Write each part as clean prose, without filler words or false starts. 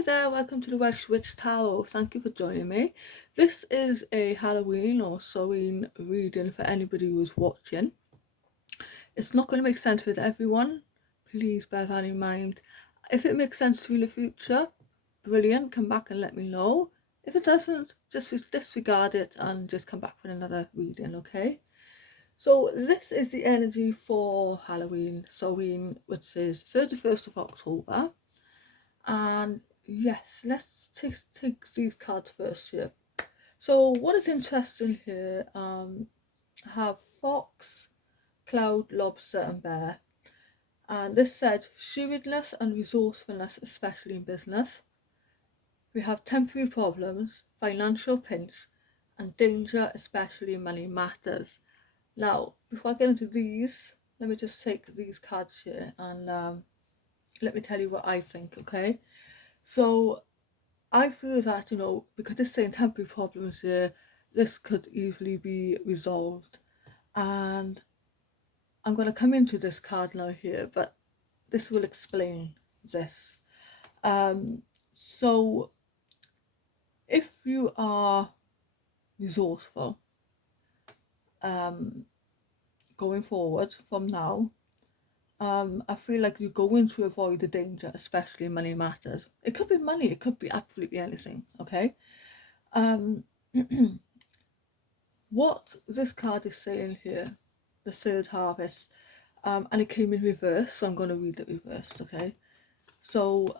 Hi there, welcome to the Welsh Witch Tarot. Thank you for joining me. This is a Halloween or Samhain reading for anybody who's watching. It's not going to make sense with everyone. Please bear that in mind. If it makes sense to you in the future, brilliant, come back and let me know. If it doesn't, just disregard it and just come back for another reading, okay? So this is the energy for Halloween, Samhain, which is 31st of October. And yes, let's take these cards first here. So what is interesting here, I have fox, cloud, lobster and bear. And this said shrewdness and resourcefulness, especially in business. We have temporary problems, financial pinch and danger, especially in money matters. Now, before I get into these, let me just take these cards here and let me tell you what I think, okay? So I feel that, because it's saying temporary problems here, this could easily be resolved. And I'm going to come into this card now here, but this will explain this. So if you are resourceful, going forward from now, I feel like you're going to avoid the danger, especially in money matters. It could be money, it could be absolutely anything, okay? What this card is saying here, the third harvest, and it came in reverse, so I'm going to read it reversed, okay? So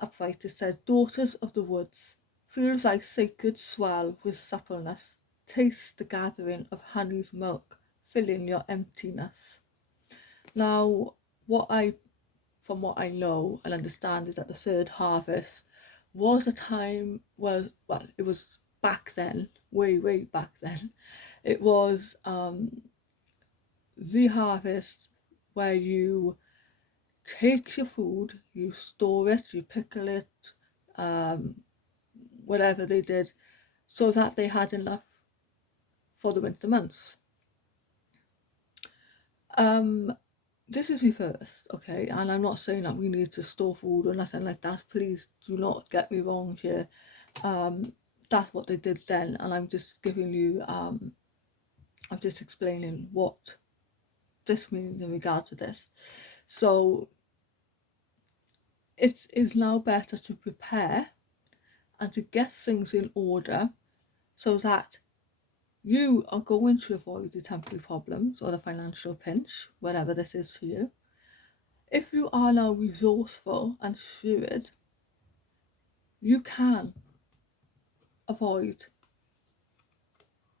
upright it says, daughters of the woods, feels like sacred swell with suppleness, taste the gathering of honey's milk, filling your emptiness. Now, from what I know and understand, is that the third harvest was a time where, well, it was back then, way back then. It was the harvest where you take your food, you store it, you pickle it, whatever they did, so that they had enough for the winter months. This is reversed, okay, and I'm not saying that we need to store food or nothing like that. Please do not get me wrong here. That's what they did then, and I'm just giving you, I'm just explaining what this means in regard to this. So it is now better to prepare and to get things in order so that you are going to avoid the temporary problems or the financial pinch, whatever this is for you. If you are now resourceful and shrewd, you can avoid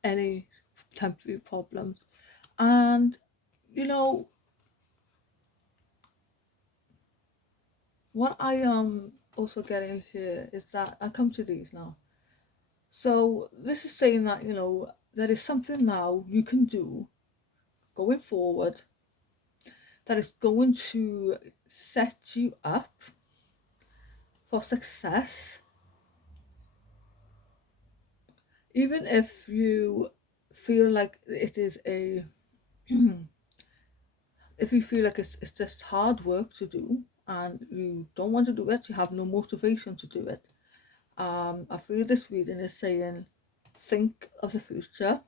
any temporary problems. And what I am also getting here is that I come to these now. So this is saying that, there is something now you can do going forward that is going to set you up for success, even if you feel like it is a if you feel like it's just hard work to do and you don't want to do it, you have no motivation to do it. I feel this reading is saying think of the future.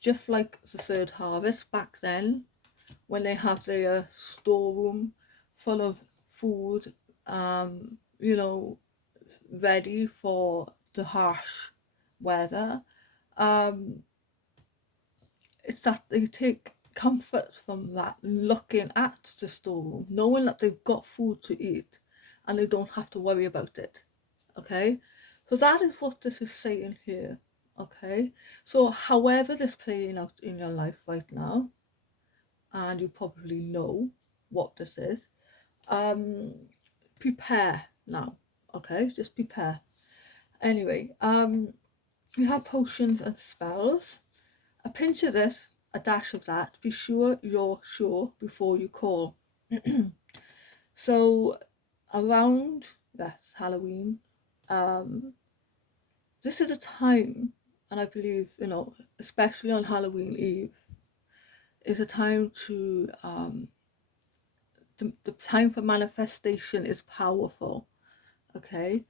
Just like the third harvest back then, when they have their storeroom full of food, ready for the harsh weather. It's that they take comfort from that, looking at the storeroom, knowing that they've got food to eat and they don't have to worry about it. Okay, so that is what this is saying here. Okay, so however this playing out in your life right now, and you probably know what this is, prepare now. Okay, just prepare. Anyway, you have potions and spells. A pinch of this, a dash of that. Be sure you're sure before you call. So around that's Halloween, this is a time, and I believe, especially on Halloween Eve, is a time to the time for manifestation is powerful. Okay,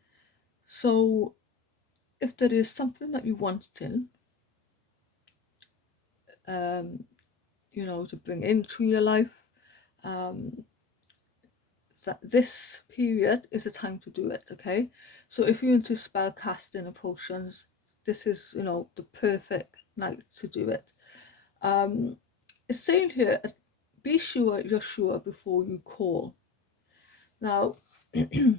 so if there is something that you want in, you know, to bring into your life, that this period is the time to do it. Okay, so if you're into spell casting and potions, this is, you know, the perfect night to do it. It's saying here, be sure you're sure before you call. Now, be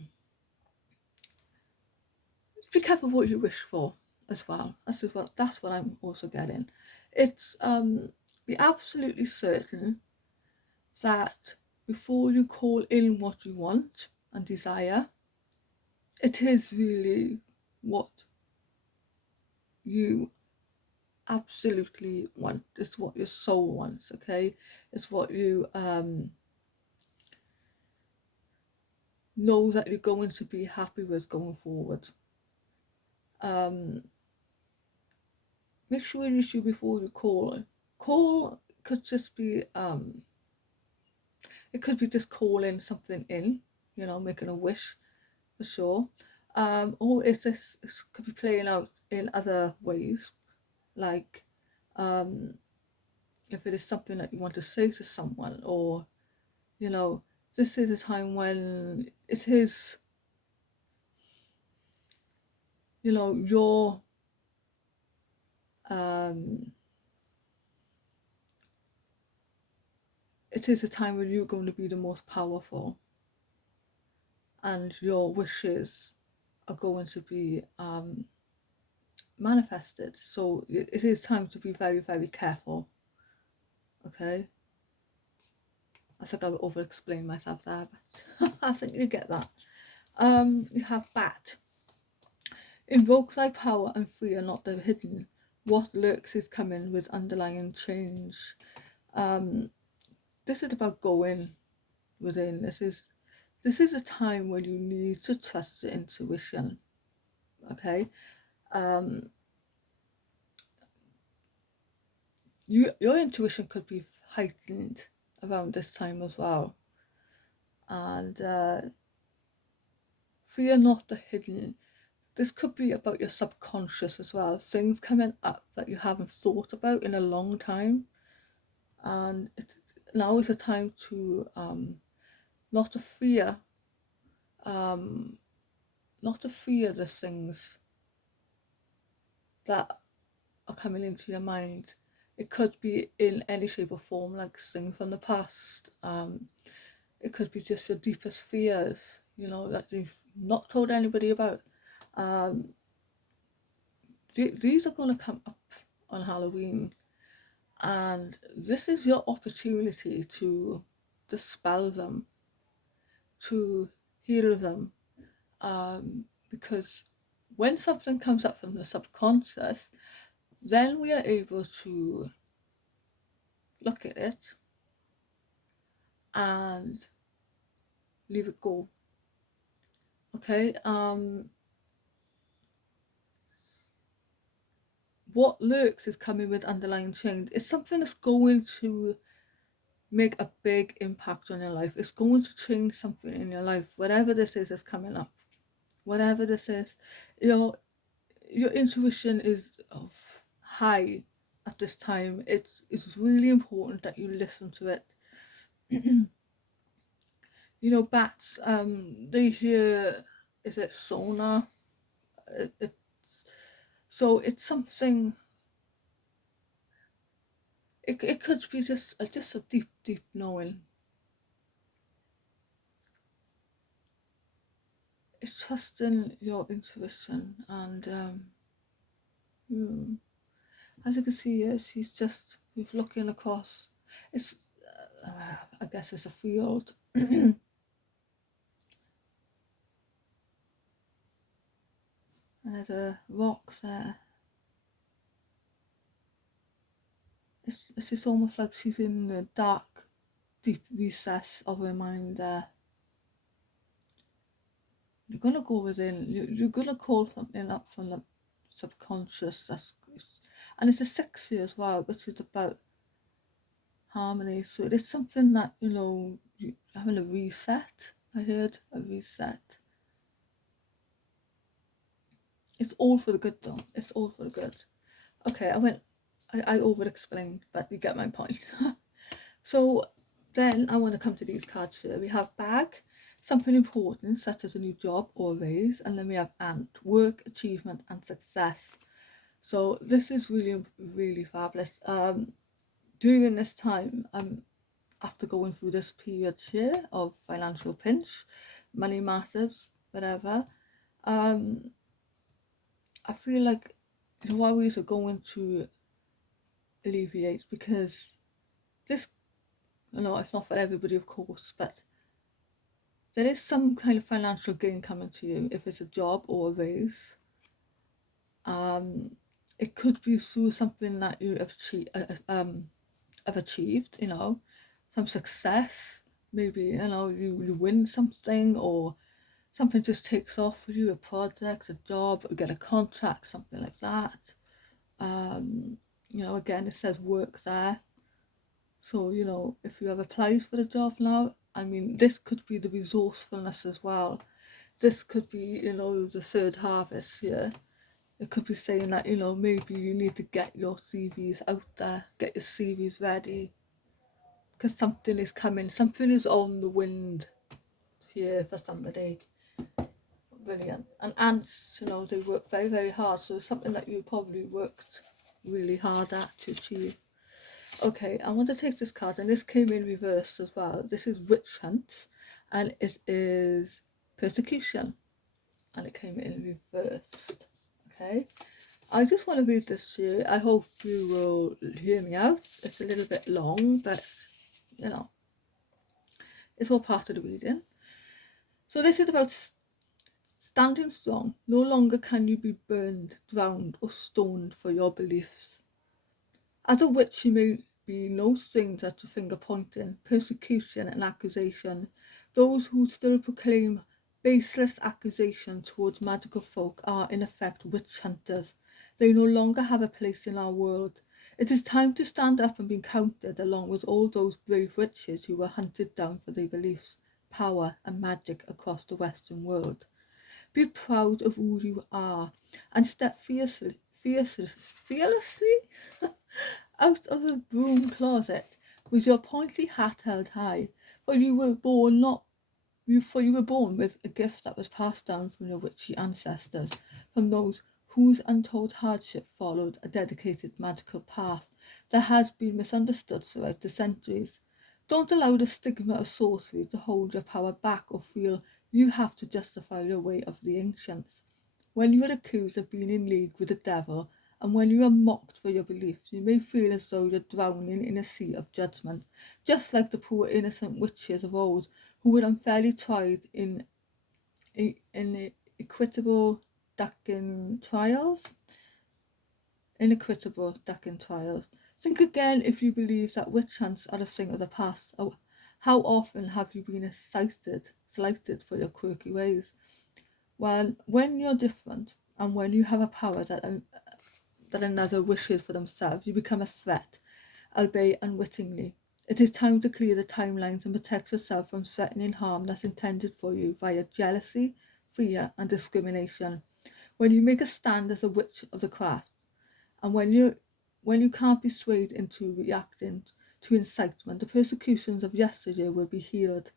careful what you wish for as well. That's what I'm also getting. It's be absolutely certain that before you call in what you want and desire, it is really what you absolutely want. It's what your soul wants. Okay, it's what you know that you're going to be happy with going forward. Make sure you issue before you call. Call could just be it could be just calling something in, you know, making a wish for sure. Or is this could be playing out in other ways, like if it is something that you want to say to someone, or you know, this is a time when it is, you know, your it is a time when you're going to be the most powerful and your wishes are going to be manifested. So it is time to be very, very careful. Okay, I think I will over explain myself there, but I think you get that. You have bat. Invoke thy power and fear not the hidden. What lurks is coming with underlying change. This is about going within. This is a time when you need to trust your intuition. Okay, your intuition could be heightened around this time as well, and fear not the hidden. This could be about your subconscious as well, things coming up that you haven't thought about in a long time, and now is a time to not to fear not to fear the things that are coming into your mind. It could be in any shape or form, like things from the past. It could be just your deepest fears, you know, that you've not told anybody about. These are going to come up on Halloween, and this is your opportunity to dispel them, to heal them, because when something comes up from the subconscious, then we are able to look at it and leave it go. Okay, what lurks is coming with underlying change. It's something that's going to make a big impact on your life. It's going to change something in your life. Whatever this is that's coming up, whatever this is, your intuition is high at this time. It's really important that you listen to it. You know, bats, they hear, is it sonar? So it's something. It could be just a deep knowing. It's trusting your intuition, and as you can see, yes, he's looking across. It's I guess it's a field. And there's a rock there. It's just almost like she's in the dark, deep recess of her mind there. You're gonna go within. You're gonna call something up from the subconscious. And it's a 6 year as well, which is about harmony. So it is something that, you know, you're having a reset. I heard a reset. It's all for the good though. It's all for the good. Okay, I over-explained, but you get my point. So then I want to come to these cards here. We have bag, something important such as a new job or a raise, and then we have ant, work, achievement and success. So this is really, really fabulous. During this time, after going through this period here of financial pinch, money matters, whatever, I feel like the worries are going to alleviate, because this, you know, it's not for everybody, of course, but there is some kind of financial gain coming to you if it's a job or a raise. It could be through something that you have achieved, you know, some success. Maybe, you know, you win something, or something just takes off for you, a project, a job, or get a contract, something like that. You know, again, it says work there. So, you know, if you have applied for the job now, I mean, this could be the resourcefulness as well. This could be, you know, the third harvest here. It could be saying that, you know, maybe you need to get your CVs out there, get your CVs ready, because something is coming, something is on the wind here for somebody. Brilliant. And ants, you know, they work very, very hard, so it's something that you probably worked really hard at to achieve. Okay, I want to take this card, and this came in reversed as well. This is witch hunt, and it is persecution, and it came in reversed. Okay, I just want to read this to you. I hope you will hear me out. It's a little bit long, but you know, it's all part of the reading. So this is about standing strong. No longer can you be burned, drowned or stoned for your beliefs. As a witch, you may be no stranger to finger pointing, persecution and accusation. Those who still proclaim baseless accusation towards magical folk are in effect witch hunters. They no longer have a place in our world. It is time to stand up and be counted along with all those brave witches who were hunted down for their beliefs, power and magic across the Western world. Be proud of who you are and step fearlessly out of the broom closet with your pointy hat held high, for you were born with a gift that was passed down from your witchy ancestors, from those whose untold hardship followed a dedicated magical path that has been misunderstood throughout the centuries. Don't allow the stigma of sorcery to hold your power back or feel you have to justify your way of the ancients. When you are accused of being in league with the devil, and when you are mocked for your beliefs, you may feel as though you're drowning in a sea of judgment, just like the poor innocent witches of old who were unfairly tried in inequitable ducking trials. Think again if you believe that witch hunts are a thing of the past. How often have you been slighted for your quirky ways? When you're different, and when you have a power that another wishes for themselves, you become a threat, albeit unwittingly. It is time to clear the timelines and protect yourself from threatening harm that's intended for you via jealousy, fear and discrimination. When you make a stand as a witch of the craft, and when you can't be swayed into reacting to incitement, the persecutions of yesterday will be healed.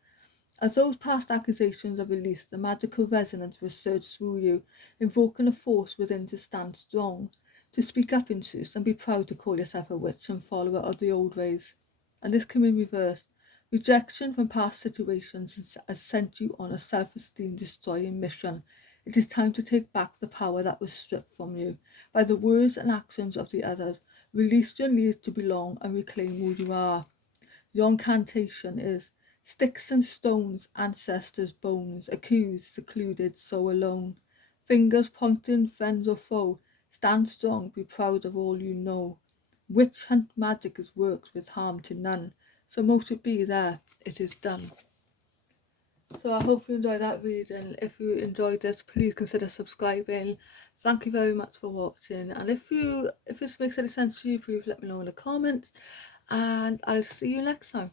As those past accusations are released, the magical resonance will surge through you, invoking a force within to stand strong, to speak up in truth and be proud to call yourself a witch and follower of the old ways. And this can be reversed. Rejection from past situations has sent you on a self-esteem destroying mission. It is time to take back the power that was stripped from you by the words and actions of the others. Release your need to belong and reclaim who you are. Your incantation is: sticks and stones, ancestors' bones, accused, secluded, so alone. Fingers pointing, friends or foe, stand strong, be proud of all you know. Witch hunt magic is worked with harm to none, so mote it be there, it is done. So I hope you enjoyed that reading. If you enjoyed this, please consider subscribing. Thank you very much for watching, and if this makes any sense to you, please let me know in the comments. and I'll see you next time.